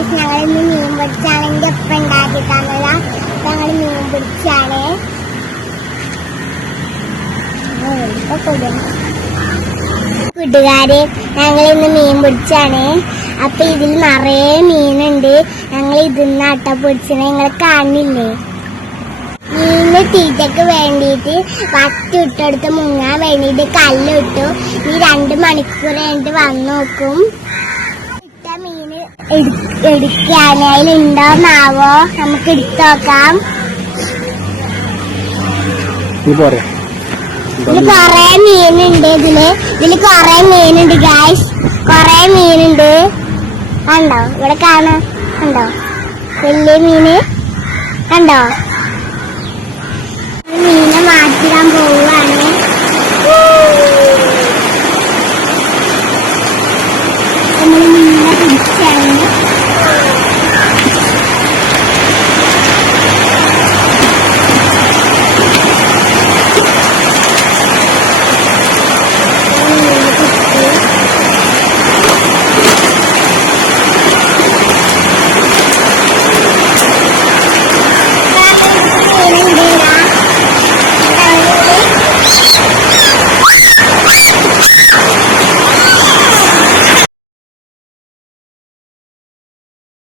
Guys, ഞങ്ങളിന്ന് മീൻ പിടിച്ചാണ്. എൻ്റെ ഒപ്പം ഉണ്ടാക്കി തന്നതാ. ഞങ്ങൾ മീൻ പിടിച്ചാണ്. കൂട്ടുകാരെ, ഞങ്ങളിന്ന് മീൻ പിടിച്ചാണ്. അപ്പൊ ഇതിൽ നിറയെ മീനുണ്ട്. ഞങ്ങൾ ഇതിന്ന് അട്ട പിടിച്ചത് നിങ്ങൾ കാണില്ലേ? മീനിന് തീറ്റക്ക് വേണ്ടിയിട്ട് വറ്റിട്ടെടുത്ത് മുങ്ങാൻ വേണ്ടിയിട്ട് കല്ലിട്ടു. ഈ 2 മണിക്കൂർ കഴിഞ്ഞിട്ട് വന്നു നോക്കും. ഇട്ട മീന് എടുക്കാന് അതിലുണ്ടോന്നാവോ, നമുക്ക് എടുത്തു നോക്കാം. ഇതില് കൊറേ മീനുണ്ട്. ഇതില് കൊറേ മീനുണ്ട് ഗായ്സ്, കൊറേ മീനുണ്ട്. കണ്ടോ? ഇവിടെ കാണാം, കണ്ടോ? വലിയ മീന് കണ്ടോ? മീനെ മാറ്റിടാൻ പോവാണ്. നമ്മൾ